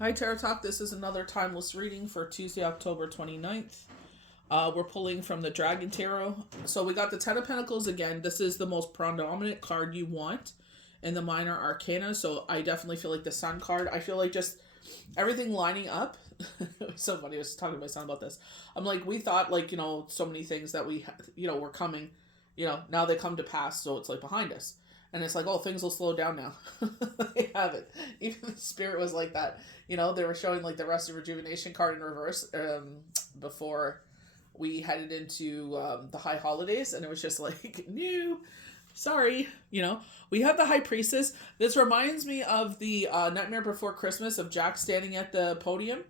Hi, Tarot Talk. This is another timeless reading for Tuesday, October 29th. We're pulling from the Dragon Tarot. So we got the Ten of Pentacles again. This is the most predominant card you want in the Minor Arcana. So I definitely feel like the Sun card. I feel like just everything lining up. It was so funny. I was talking to my son about this. I'm like, we thought like, so many things that were coming, now they come to pass. So it's like behind us. And it's like, oh, things will slow down now. They haven't. Even the spirit was like that. They were showing like the Rest of Rejuvenation card in reverse before we headed into the high holidays, and it was just like, new. Sorry, we have the High Priestess. This reminds me of the Nightmare Before Christmas of Jack standing at the podium,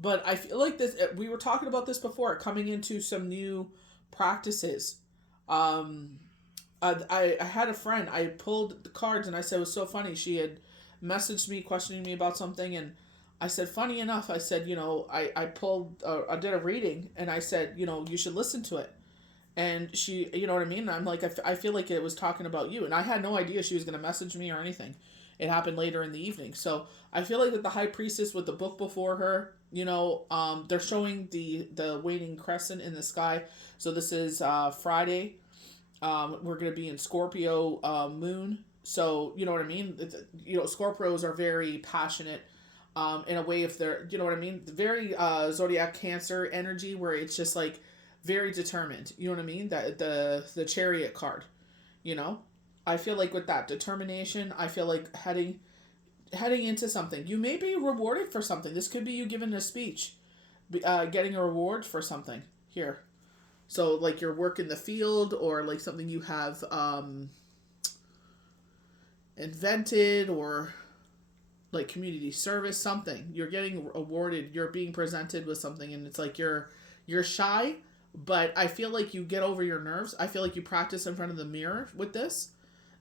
but I feel like this. We were talking about this before, coming into some new practices. Um, I had a friend. I pulled the cards and I said it was so funny. She had messaged me questioning me about something, and I said, funny enough, I said, I pulled, I did a reading, and I said, you should listen to it. And she, you know what I mean? I'm like, I feel like it was talking about you. And I had no idea she was going to message me or anything. It happened later in the evening. So I feel like with the High Priestess with the book before her, they're showing the waning crescent in the sky. So this is Friday. We're going to be in Scorpio moon. So, you know what I mean? Scorpios are very passionate in a way, if they're, you know what I mean? Very zodiac Cancer energy where it's just like very determined. You know what I mean? That the Chariot card, you know? I feel like with that determination, I feel like heading into something. You may be rewarded for something. This could be you giving a speech, getting a reward for something here. So like your work in the field or like something you have invented or like community service, something. You're getting awarded, you're being presented with something, and it's like you're shy, but I feel like you get over your nerves. I feel like you practice in front of the mirror with this.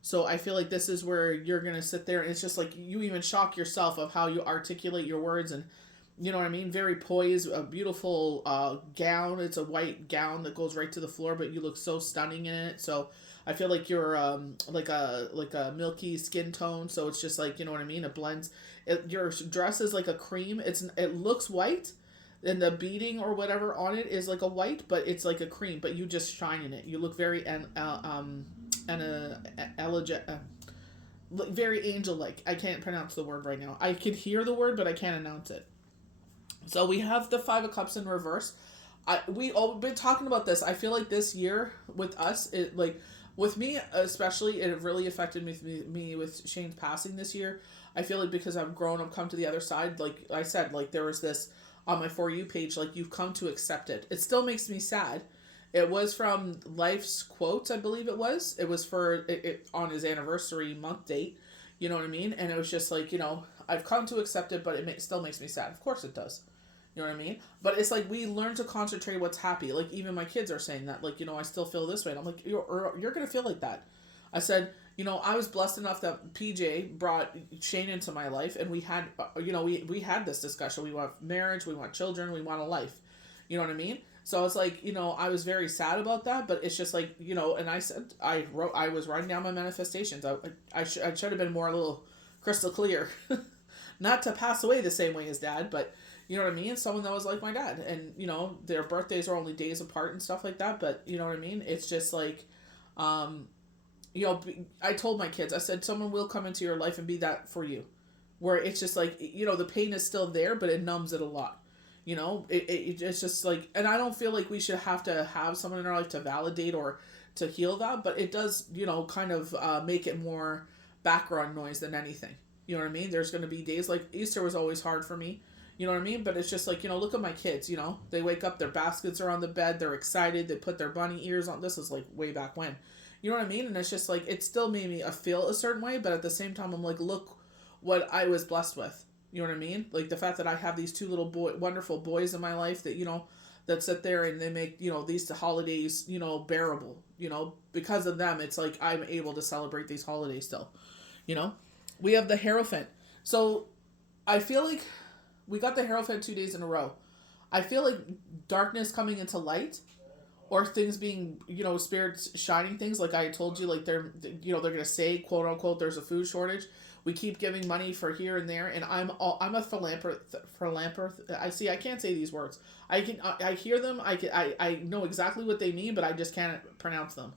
So I feel like this is where you're going to sit there and it's just like you even shock yourself of how you articulate your words, and you know what I mean? Very poised, a beautiful gown. It's a white gown that goes right to the floor, but you look so stunning in it. So I feel like you're like a milky skin tone. So it's just like, you know what I mean? It blends. Your dress is like a cream. It looks white, and the beading or whatever on it is like a white, but it's like a cream. But you just shine in it. You look very elegant. Very angel like. I can't pronounce the word right now. I could hear the word, but I can't announce it. So we have the Five of Cups in reverse. We all been talking about this. I feel like this year with us, it like with me especially, it really affected me with Shane's passing this year. I feel like because I've grown, I've come to the other side. Like I said, like there was this on my For You page, like you've come to accept it. It still makes me sad. It was from Life's Quotes, I believe it was. It was for it on his anniversary month date. You know what I mean? And it was just like, I've come to accept it, but still makes me sad. Of course it does. You know what I mean? But it's like we learn to concentrate what's happy. Like even my kids are saying that, like, I still feel this way. And I'm like, you're gonna feel like that. I said, I was blessed enough that PJ brought Shane into my life, and we had, we had this discussion. We want marriage, we want children, we want a life. You know what I mean? So I was like, I was very sad about that, but it's just like, and I said, I was writing down my manifestations. I should have been more a little crystal clear, not to pass away the same way as Dad, but you know what I mean? Someone that was like my dad. And, their birthdays are only days apart and stuff like that. But, you know what I mean? It's just like, um, I told my kids, I said, someone will come into your life and be that for you. Where it's just like, the pain is still there, but it numbs it a lot. It's just like, and I don't feel like we should have to have someone in our life to validate or to heal that. But it does, kind of make it more background noise than anything. You know what I mean? There's going to be days like Easter was always hard for me. You know what I mean? But it's just like, look at my kids, they wake up, their baskets are on the bed, they're excited, they put their bunny ears on. This is like way back when. You know what I mean? And it's just like, it still made me feel a certain way, but at the same time, I'm like, look what I was blessed with. You know what I mean? Like the fact that I have these two little wonderful boys in my life that, that sit there and they make, these holidays, bearable, because of them, it's like I'm able to celebrate these holidays still, you know? We have the Hierophant. So I feel like we got the Hierophant 2 days in a row. I feel like darkness coming into light, or things being, spirits shining things. Like I told you, like they're gonna say, quote unquote, there's a food shortage. We keep giving money for here and there, and I'm a philanthropist. I can't say these words. I hear them. I know exactly what they mean, but I just can't pronounce them.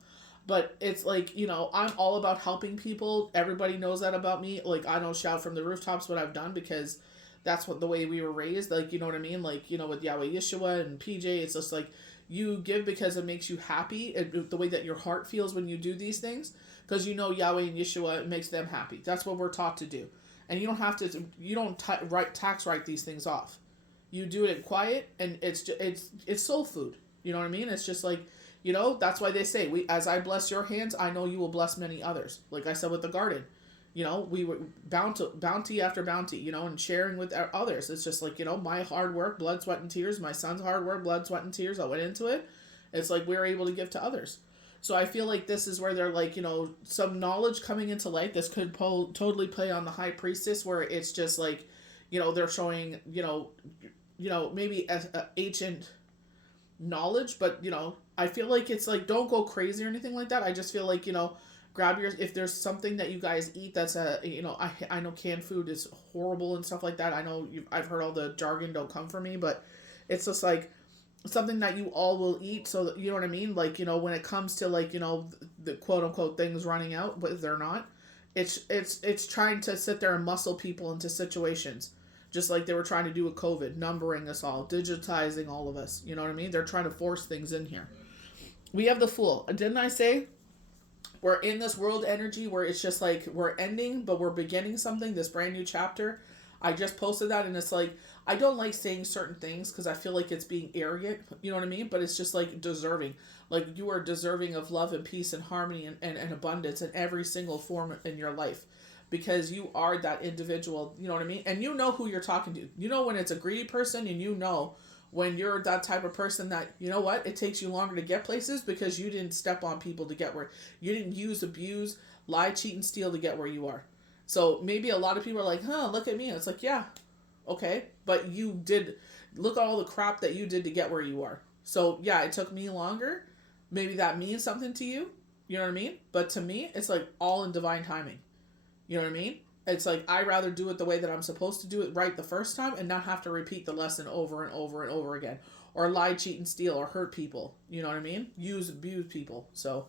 But it's like, I'm all about helping people. Everybody knows that about me. Like, I don't shout from the rooftops what I've done, because that's what the way we were raised. Like, you know what I mean? Like, with Yahweh Yeshua and PJ, it's just like you give because it makes you happy, and the way that your heart feels when you do these things, because Yahweh and Yeshua makes them happy. That's what we're taught to do. And you don't have to, you don't tax write these things off. You do it in quiet, and it's soul food. You know what I mean? It's just like, that's why they say, as I bless your hands, I know you will bless many others. Like I said with the garden, we were bounty after bounty, and sharing with others. It's just like, my hard work, blood, sweat, and tears, my son's hard work, blood, sweat, and tears, I went into it. It's like we're able to give to others. So I feel like this is where they're like, some knowledge coming into light. This could totally play on the high priestess, where it's just like, they're showing, maybe a ancient knowledge, but I feel like it's like, don't go crazy or anything like that. I just feel like, grab if there's something that you guys eat that's I know canned food is horrible and stuff like that. I know I've heard all the jargon, don't come for me, but it's just like something that you all will eat. So that, you know what I mean? Like, when it comes to like, the quote unquote things running out, but they're not, it's trying to sit there and muscle people into situations. Just like they were trying to do with COVID, numbering us all, digitizing all of us. You know what I mean? They're trying to force things in here. We have the Fool. Didn't I say we're in this world energy where it's just like we're ending, but we're beginning something, this brand new chapter? I just posted that, and it's like, I don't like saying certain things because I feel like it's being arrogant. You know what I mean? But it's just like deserving. Like, you are deserving of love and peace and harmony and abundance in every single form in your life. Because you are that individual, you know what I mean? And you know who you're talking to. You know when it's a greedy person, and when you're that type of person that, it takes you longer to get places because you didn't step on people to get where, you didn't use, abuse, lie, cheat, and steal to get where you are. So maybe a lot of people are like, look at me. It's like, yeah, okay. But you did, look at all the crap that you did to get where you are. So yeah, it took me longer. Maybe that means something to you. You know what I mean? But to me, it's like all in divine timing. You know what I mean? It's like, I'd rather do it the way that I'm supposed to do it right the first time and not have to repeat the lesson over and over and over again. Or lie, cheat, and steal, or hurt people. You know what I mean? Abuse people. So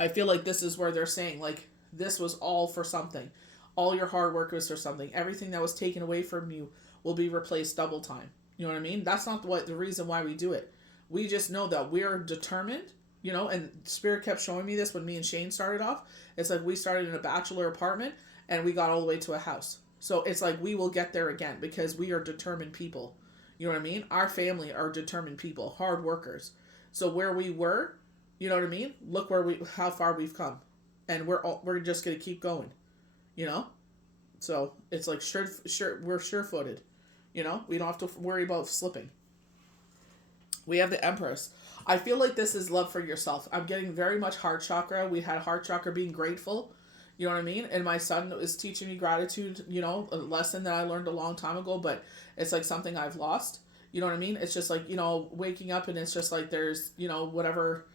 I feel like this is where they're saying, like, this was all for something. All your hard work was for something. Everything that was taken away from you will be replaced double time. You know what I mean? That's not the reason why we do it. We just know that we're determined. And Spirit kept showing me this when me and Shane started off. It's like we started in a bachelor apartment and we got all the way to a house. So it's like we will get there again because we are determined people. You know what I mean? Our family are determined people, hard workers. So where we were, you know what I mean? Look how far we've come. And we're just going to keep going. So it's like we're sure-footed. We don't have to worry about slipping. We have the Empress. I feel like this is love for yourself. I'm getting very much heart chakra. We had heart chakra being grateful. You know what I mean? And my son is teaching me gratitude, a lesson that I learned a long time ago, but it's like something I've lost. You know what I mean? It's just like, waking up and it's just like there's, whatever,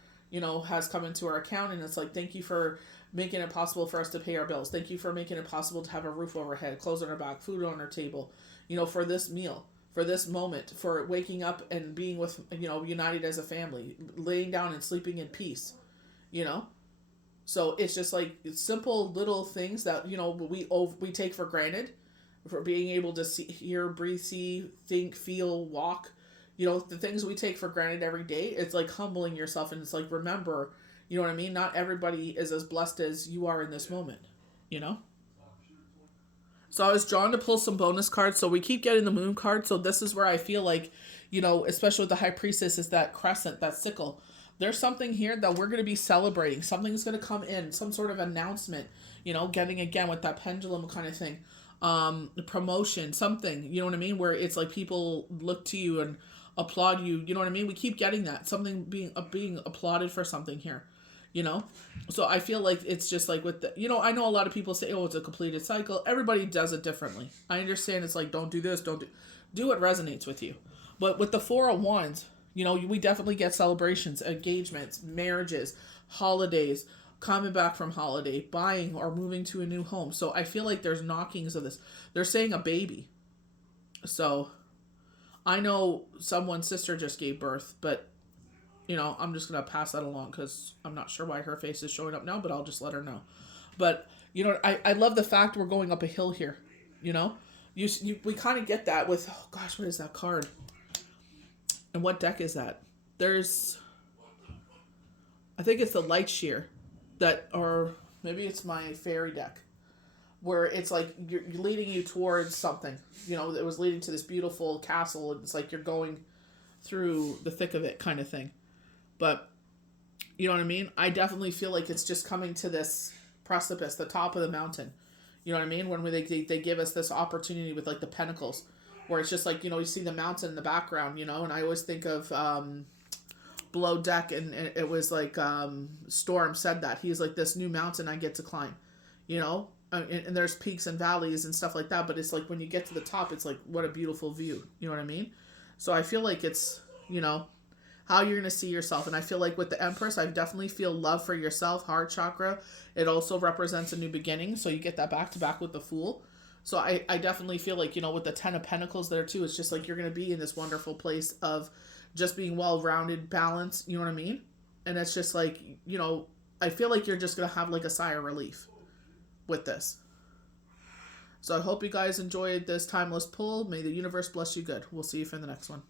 has come into our account. And it's like, thank you for making it possible for us to pay our bills. Thank you for making it possible to have a roof overhead, clothes on our back, food on our table, for this meal. For this moment, for waking up and being with, united as a family, laying down and sleeping in peace, So it's just like simple little things that, we take for granted, for being able to see, hear, breathe, see, think, feel, walk, the things we take for granted every day. It's like humbling yourself, and it's like, remember, you know what I mean? Not everybody is as blessed as you are in this moment, So I was drawn to pull some bonus cards. So we keep getting the moon card. So this is where I feel like, especially with the high priestess, is that crescent, that sickle. There's something here that we're going to be celebrating. Something's going to come in, some sort of announcement, getting again with that pendulum kind of thing. Promotion, something, you know what I mean? Where it's like people look to you and applaud you. You know what I mean? We keep getting that. Something being applauded for something here. So I feel like it's just like with the, I know a lot of people say, oh, it's a completed cycle. Everybody does it differently. I understand it's like, don't do this, do what resonates with you. But with the Four of Wands, we definitely get celebrations, engagements, marriages, holidays, coming back from holiday, buying or moving to a new home. So I feel like there's knockings of this. They're saying a baby. So I know someone's sister just gave birth, but I'm just gonna pass that along because I'm not sure why her face is showing up now, but I'll just let her know. But I love the fact we're going up a hill here. We kind of get that with, oh gosh, what is that card? And what deck is that? I think it's the Light Shear, or maybe it's my fairy deck, where it's like you're leading you towards something. It was leading to this beautiful castle. It's like you're going through the thick of it, kind of thing. But you know what I mean? I definitely feel like it's just coming to this precipice, the top of the mountain. You know what I mean? When they give us this opportunity with like the Pentacles, where it's just like, you see the mountain in the background, and I always think of Below Deck, and it was like Storm said that. He's like, this new mountain I get to climb, and there's peaks and valleys and stuff like that, but it's like when you get to the top, it's like, what a beautiful view. You know what I mean? So I feel like it's, how you're going to see yourself. And I feel like with the Empress, I definitely feel love for yourself, heart chakra. It also represents a new beginning. So you get that back to back with the Fool. So I definitely feel like, with the Ten of Pentacles there too, it's just like you're going to be in this wonderful place of just being well-rounded, balanced, you know what I mean? And it's just like, I feel like you're just going to have like a sigh of relief with this. So I hope you guys enjoyed this timeless pull. May the universe bless you good. We'll see you for the next one.